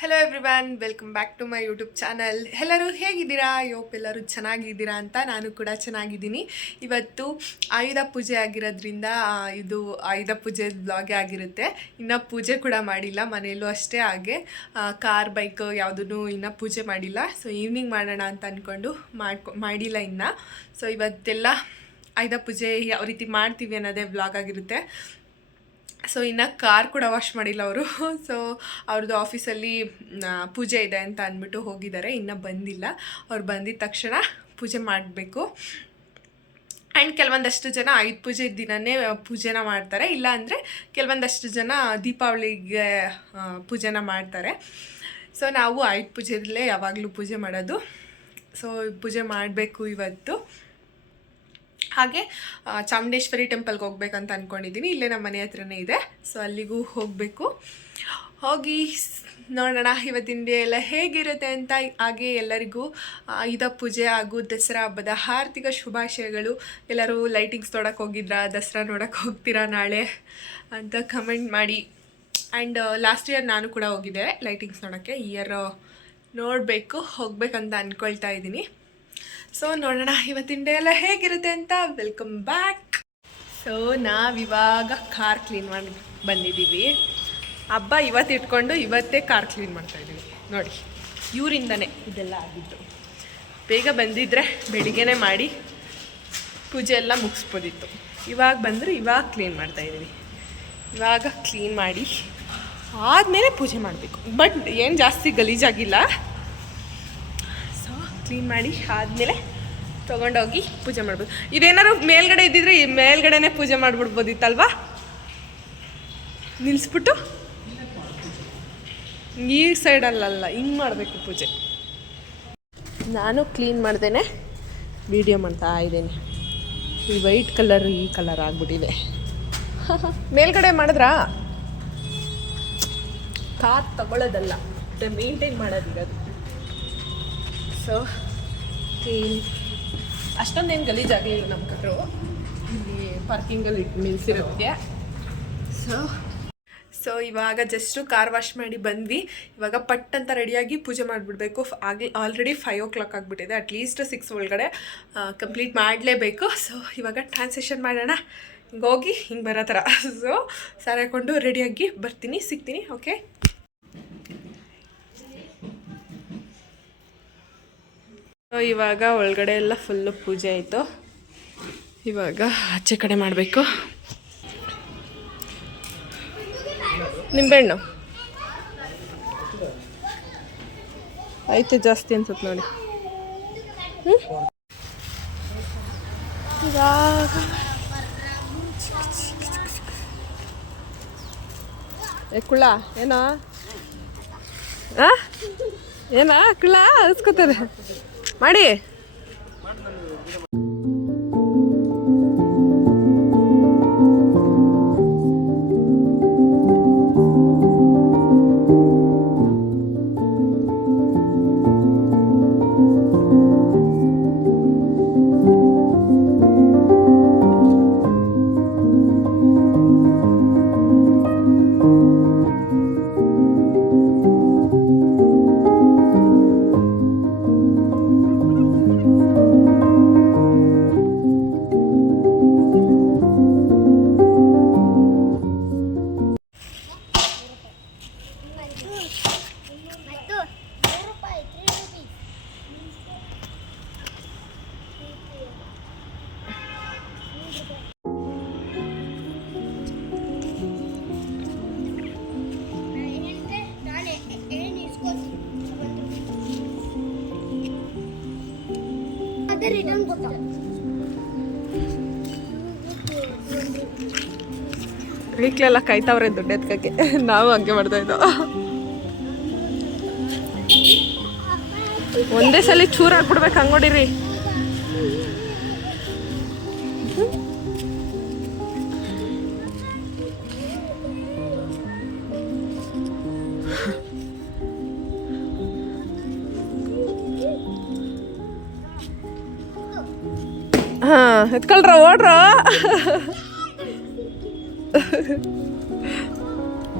Hello everyone welcome back to my YouTube channel ಎಲ್ಲರೂ ಹೇಗಿದ್ದೀರಾ? ಯೋಪ್ ಎಲ್ಲರೂ ಚೆನ್ನಾಗಿದ್ದೀರಾ ಅಂತ ನಾನು ಕೂಡ ಚೆನ್ನಾಗಿದ್ದೀನಿ. ಇವತ್ತು ಆಯುಧ ಪೂಜೆ ಆಗಿರೋದ್ರಿಂದ ಇದು ಆಯುಧ ಪೂಜೆ ಬ್ಲಾಗೇ ಆಗಿರುತ್ತೆ. ಇನ್ನು ಪೂಜೆ ಕೂಡ ಮಾಡಿಲ್ಲ, ಮನೆಯಲ್ಲೂ ಅಷ್ಟೇ ಹಾಗೆ. ಕಾರ್ ಬೈಕ್ ಯಾವುದೂ ಇನ್ನೂ ಪೂಜೆ ಮಾಡಿಲ್ಲ. ಸೊ ಈವ್ನಿಂಗ್ ಮಾಡೋಣ ಅಂತ ಅಂದ್ಕೊಂಡು ಮಾಡ್ಕೊ, ಮಾಡಿಲ್ಲ ಇನ್ನು. ಸೊ ಇವತ್ತೆಲ್ಲ ಆಯುಧ ಪೂಜೆ ಯಾವ ರೀತಿ ಮಾಡ್ತೀವಿ ಅನ್ನೋದೇ ಬ್ಲಾಗ್ ಆಗಿರುತ್ತೆ. ಸೊ ಇನ್ನು ಕಾರ್ ಕೂಡ ವಾಶ್ ಮಾಡಿಲ್ಲ ಅವರು. ಸೊ ಅವ್ರದ್ದು ಆಫೀಸಲ್ಲಿ ಪೂಜೆ ಇದೆ ಅಂತ ಅಂದ್ಬಿಟ್ಟು ಹೋಗಿದ್ದಾರೆ. ಇನ್ನು ಬಂದಿಲ್ಲ. ಅವ್ರು ಬಂದಿದ ತಕ್ಷಣ ಪೂಜೆ ಮಾಡಬೇಕು. ಆ್ಯಂಡ್ ಕೆಲವೊಂದಷ್ಟು ಜನ ಆಯುಧ ಪೂಜೆ ದಿನನೇ ಪೂಜೆನ ಮಾಡ್ತಾರೆ. ಇಲ್ಲ ಅಂದರೆ ಕೆಲವೊಂದಷ್ಟು ಜನ ದೀಪಾವಳಿಗೆ ಪೂಜೆನ ಮಾಡ್ತಾರೆ. ಸೊ ನಾವು ಆಯುಧ ಪೂಜೆಯಲ್ಲೇ ಯಾವಾಗಲೂ ಪೂಜೆ ಮಾಡೋದು. ಸೊ ಪೂಜೆ ಮಾಡಬೇಕು ಇವತ್ತು. ಹಾಗೆ ಚಾಮುಂಡೇಶ್ವರಿ ಟೆಂಪಲ್ಗೆ ಹೋಗ್ಬೇಕಂತ ಅಂದ್ಕೊಂಡಿದ್ದೀನಿ ಇಲ್ಲೇ ನಮ್ಮ ಮನೆ ಹತ್ರನೇ ಇದೆ. ಸೊ ಅಲ್ಲಿಗೂ ಹೋಗಬೇಕು. ಹೋಗಿ ನೋಡೋಣ ಇವತ್ತಿನ ಡೇ ಎಲ್ಲ ಹೇಗಿರುತ್ತೆ ಅಂತ. ಹಾಗೆ ಎಲ್ಲರಿಗೂ ಆಯುಧ ಪೂಜೆ ಹಾಗೂ ದಸರಾ ಹಬ್ಬದ ಆರ್ಥಿಕ ಶುಭಾಶಯಗಳು. ಎಲ್ಲರೂ ಲೈಟಿಂಗ್ಸ್ ನೋಡೋಕೆ ಹೋಗಿದ್ರಾ? ದಸರಾ ನೋಡೋಕೆ ಹೋಗ್ತೀರಾ ನಾಳೆ? ಅಂತ ಕಮೆಂಟ್ ಮಾಡಿ. ಆ್ಯಂಡ್ ಲಾಸ್ಟ್ ಇಯರ್ ನಾನು ಕೂಡ ಹೋಗಿದ್ದೆ ಲೈಟಿಂಗ್ಸ್ ನೋಡೋಕ್ಕೆ. ಇಯರ್ ನೋಡಬೇಕು, ಹೋಗ್ಬೇಕಂತ ಅಂದ್ಕೊಳ್ತಾ ಇದ್ದೀನಿ. ಸೊ ನೋಡೋಣ, ಇವತ್ತಿನ ಡೇ ಎಲ್ಲ ಹೇಗಿರುತ್ತೆ ಅಂತ? ವೆಲ್ಕಮ್ ಬ್ಯಾಕ್ ಸೊ ನಾವಿವಾಗ ಕಾರ್ ಕ್ಲೀನ್ ಮಾಡಿ ಬಂದಿದ್ದೀವಿ. ಹಬ್ಬ ಇವತ್ತು ಇಟ್ಕೊಂಡು ಇವತ್ತೇ ಕಾರ್ ಕ್ಲೀನ್ ಮಾಡ್ತಾ ಇದ್ದೀವಿ ನೋಡಿ, ಇವರಿಂದನೇ ಇದೆಲ್ಲ ಆಗಿದ್ದು. ಬೇಗ ಬಂದಿದ್ದರೆ ಬೆಳಿಗ್ಗೆನೇ ಮಾಡಿ ಪೂಜೆ ಎಲ್ಲ ಮುಗಿಸ್ಬೋದಿತ್ತು. ಇವಾಗ ಬಂದರೆ ಇವಾಗ ಕ್ಲೀನ್ ಮಾಡ್ತಾ ಇದ್ದೀವಿ ಇವಾಗ ಕ್ಲೀನ್ ಮಾಡಿ ಆದಮೇಲೆ ಪೂಜೆ ಮಾಡಬೇಕು. ಬಟ್ ಏನು ಜಾಸ್ತಿ ಗಲೀಜಾಗಿಲ್ಲ. ಕ್ಲೀನ್ ಮಾಡಿ ಆದಮೇಲೆ ತೊಗೊಂಡೋಗಿ ಪೂಜೆ ಮಾಡ್ಬೋದು. ಇದೇನಾದ್ರು ಮೇಲ್ಗಡೆ ಇದ್ದಿದ್ರೆ ಈ ಮೇಲ್ಗಡೆನೇ ಪೂಜೆ ಮಾಡಿಬಿಡ್ಬೋದಿತ್ತಲ್ವಾ? ನಿಲ್ಲಿಸ್ಬಿಟ್ಟು ಈ ಸೈಡಲ್ಲಲ್ಲ, ಹಿಂಗೆ ಮಾಡಬೇಕು ಪೂಜೆ. ನಾನು ಕ್ಲೀನ್ ಮಾಡ್ದೇನೆ ವಿಡಿಯೋ ಮಾಡ್ತಾ ಇದ್ದೇನೆ ಈ ವೈಟ್ ಕಲರ್ ಈ ಕಲರ್ ಆಗ್ಬಿಟ್ಟಿದೆ. ಮೇಲ್ಗಡೆ ಮಾಡಿದ್ರಾ? ಕಾರ್ ತಗೊಳ್ಳೋದಲ್ಲ ಮೇಂಟೈನ್ ಮಾಡೋದಿರೋದು. ಸೊ ಕ್ಲೀನ್ ಅಷ್ಟೊಂದೇನು ಗಲೀಜಾಗಲಿಲ್ಲ ನಮ್ಮ ಕಟ್ರು ಇಲ್ಲಿ ಪಾರ್ಕಿಂಗಲ್ಲಿ ಇಟ್ಟು ಸೊ ಸೊ, ಇವಾಗ ಜಸ್ಟು ಕಾರ್ ವಾಶ್ ಮಾಡಿ ಬಂದ್ವಿ. ಇವಾಗ ಪಟ್ ಅಂತ ರೆಡಿಯಾಗಿ ಪೂಜೆ ಮಾಡಿಬಿಡ್ಬೇಕು. ಆಗಲಿ ಆಲ್ರೆಡಿ ಫೈವ್ ಓ ಕ್ಲಾಕ್ ಆಗಿಬಿಟ್ಟಿದೆ ಅಟ್ಲೀಸ್ಟ್ ಸಿಕ್ಸ್ ಒಳಗಡೆ ಕಂಪ್ಲೀಟ್ ಮಾಡಲೇಬೇಕು. ಸೊ, ಇವಾಗ ಟ್ರಾನ್ಸಾಕ್ಷನ್ ಮಾಡೋಣ. ಹಿಂಗೆ ಹೋಗಿ, ಹಿಂಗೆ ಬರೋ ಥರ. ಸೊ ಸಾರಿ ಹಾಕ್ಕೊಂಡು ರೆಡಿಯಾಗಿ ಬರ್ತೀನಿ, ಸಿಗ್ತೀನಿ ಓಕೆ ಸೊ ಇವಾಗ ಒಳಗಡೆ ಎಲ್ಲ ಫುಲ್ಲು ಪೂಜೆ ಆಯಿತು. ಇವಾಗ ಆಚೆ ಕಡೆ ಮಾಡಬೇಕು. ನಿಂಬೆಹಣ್ಣು? ಆಯಿತು ಜಾಸ್ತಿ ಅನ್ಸುತ್ತೆ ನೋಡಿ? ಇವಾಗ ಏ, ಕುಳ್ಳ, ಏನೋ? ಏನಾ, ಕುಳ್ಳ ಅನ್ಸ್ಕೊತಾರೆ ಮಾಡಿ. ಮೂರು ರೂಪಾಯಿ ವೀಕ್ಲೆಲ್ಲ ಕಾಯ್ತಾವ್ರೆ ದುಡ್ಡು ನಾವು ಹಂಗೆ ಮಾಡ್ತಾ ಇದ್ದೋ. ಒಂದೇ ಸಲ ಚೂರು ಹಾಕ್ಬಿಡ್ಬೇಕು ಹಂಗೆ ನೋಡಿರಿ ಹಾ, ಎತ್ಕೊಳ್ರ, ಓಡ್ರ.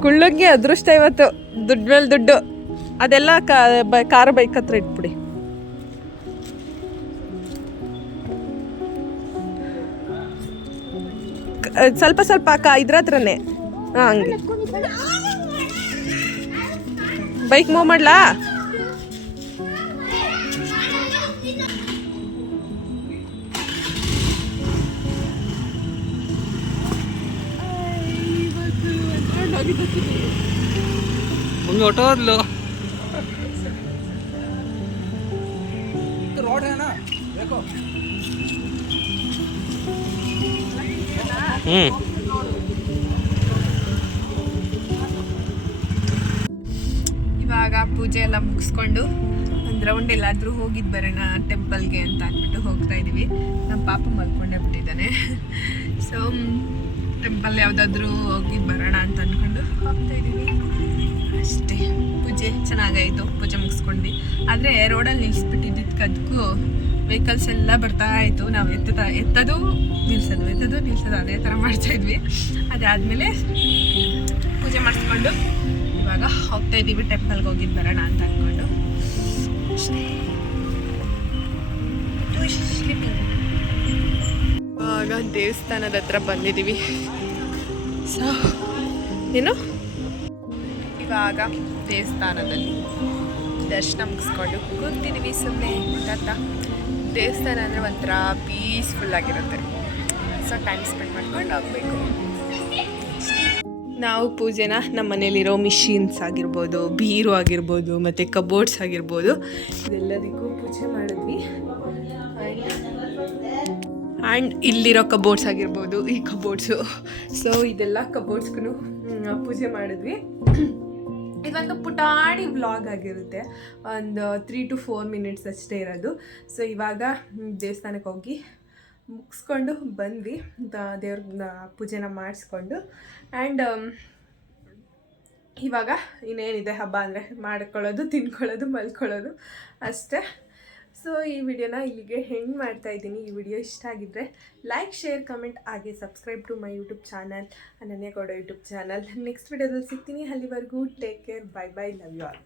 ಕುಳ್ಳಗ್ಗೆ ಅದೃಷ್ಟ ಇವತ್ತು, ದುಡ್ಡು ಮೇಲೆ ದುಡ್ಡು. ಅದೆಲ್ಲ ಕಾರ್ ಬೈಕ್ ಹತ್ರ ಇಟ್ಬಿಡಿ. ಸ್ವಲ್ಪ ಸ್ವಲ್ಪ ಅಕ್ಕ ಇದ್ರ ಹತ್ರನೇ. ಹಾಂ, ಹಂಗೆ. ಬೈಕ್ ಮೂವ್ ಮಾಡ್ಲಾ? ಒಂದು ಹೊಟ್ಟೋದ್ಲು ಹ್ಞೂ ಇವಾಗ ಪೂಜೆ ಎಲ್ಲ ಮುಗಿಸ್ಕೊಂಡು ಒಂದು ರೌಂಡ್ ಎಲ್ಲಾದರೂ ಹೋಗಿದ್ದು ಬರೋಣ ಟೆಂಪಲ್ಗೆ ಅಂತ ಅಂದ್ಬಿಟ್ಟು ಹೋಗ್ತಾ ಇದೀವಿ. ನಮ್ಮ ಪಾಪ ಮಲ್ಕೊಂಡೆ ಬಿಟ್ಟಿದ್ದಾನೆ. ಸೊ ಟೆಂಪಲ್ ಯಾವುದಾದ್ರೂ ಹೋಗಿ ಬರೋಣ ಅಂತ ಅಂದ್ಕೊಂಡು ಹೋಗ್ತಾ ಇದ್ದೀವಿ ಅಷ್ಟೇ. ಪೂಜೆ ಚೆನ್ನಾಗಾಯಿತು. ಪೂಜೆ ಮುಗಿಸ್ಕೊಂಡು ಆದರೆ ರೋಡಲ್ಲಿ ನಿಲ್ಲಿಸ್ಬಿಟ್ಟಿದ್ದಕ್ಕೂ ವೆಹಿಕಲ್ಸ್ ಎಲ್ಲ ಬರ್ತಾ ಇತ್ತು. ನಾವು ಎತ್ತದ ಎತ್ತದು ನಿಲ್ಸೋದು ಎತ್ತದು ನಿಲ್ಸೋದು ಅದೇ ಥರ ಮಾಡ್ತಾ ಇದ್ವಿ. ಅದಾದಮೇಲೆ ಪೂಜೆ ಮಾಡಿಸ್ಕೊಂಡು ಇವಾಗ ಹೋಗ್ತಾ ಇದ್ದೀವಿ ಟೆಂಪಲ್ಗೆ ಹೋಗಿದ್ದು ಬರೋಣ ಅಂತ ಅಂದ್ಕೊಂಡು. ಇವಾಗ ದೇವಸ್ಥಾನದ ಹತ್ರ ಬಂದಿದ್ದೀವಿ. ಸೊ ಏನು ಇವಾಗ ದೇವಸ್ಥಾನದಲ್ಲಿ ದರ್ಶನ ಮುಗಿಸ್ಕೊಂಡು ಕೂತಿದ್ದೀವಿ ಸುಮ್ಮನೆ ಅಂತ ದೇವಸ್ಥಾನ ಅಂದರೆ ಒಂಥರ ಪೀಸ್ಫುಲ್ ಆಗಿರುತ್ತೆ. ಸೊ ಟೈಮ್ ಸ್ಪೆಂಡ್ ಮಾಡ್ಕೊಂಡು ಹೋಗ್ಬೇಕು. ನಾವು ಪೂಜೆನ ನಮ್ಮ ಮನೇಲಿರೋ ಮಿಷಿನ್ಸ್ ಆಗಿರ್ಬೋದು ಬೀರು ಆಗಿರ್ಬೋದು, ಮತ್ತು ಕಬೋರ್ಡ್ಸ್ ಆಗಿರ್ಬೋದು, ಇದೆಲ್ಲದಕ್ಕೂ ಪೂಜೆ ಮಾಡಿದ್ವಿ. ಆ್ಯಂಡ್ ಇಲ್ಲಿರೋ ಕಬೋರ್ಡ್ಸ್ ಆಗಿರ್ಬೋದು, ಈ ಕಬೋರ್ಡ್ಸು ಸೊ ಇದೆಲ್ಲ ಕಬೋರ್ಡ್ಸ್ಗೂ ಪೂಜೆ ಮಾಡಿದ್ವಿ. ಇದೊಂದು ಪುಟಾಣಿ ವ್ಲಾಗ್ ಆಗಿರುತ್ತೆ. ಒಂದು ತ್ರೀ ಟು ಫೋರ್ ಮಿನಿಟ್ಸ್ ಅಷ್ಟೇ ಇರೋದು. ಸೊ ಇವಾಗ ದೇವಸ್ಥಾನಕ್ಕೆ ಹೋಗಿ ಮುಗಿಸ್ಕೊಂಡು ಬಂದ್ವಿ. ದೇವ್ರ ಪೂಜೆನ ಮಾಡಿಸ್ಕೊಂಡು. ಆ್ಯಂಡ್ ಇವಾಗ ಇನ್ನೇನಿದೆ ಹಬ್ಬ ಅಂದರೆ ಮಾಡ್ಕೊಳ್ಳೋದು, ತಿನ್ಕೊಳ್ಳೋದು, ಮಲ್ಕೊಳ್ಳೋದು ಅಷ್ಟೇ. ಸೊ, ಈ ವಿಡಿಯೋನ ಇಲ್ಲಿಗೆ ಹೆಂಗೆ ಮಾಡ್ತಾ ಇದ್ದೀನಿ. ಈ ವಿಡಿಯೋ ಇಷ್ಟ ಆಗಿದ್ದರೆ ಲೈಕ್ ಶೇರ್ ಕಮೆಂಟ್ ಹಾಗೆ subscribe to my YouTube channel Ananya Gowda YouTube channel next ವಿಡಿಯೋದಲ್ಲಿ ಸಿಗ್ತೀನಿ. ಅಲ್ಲಿವರೆಗೂ take care bye bye love you all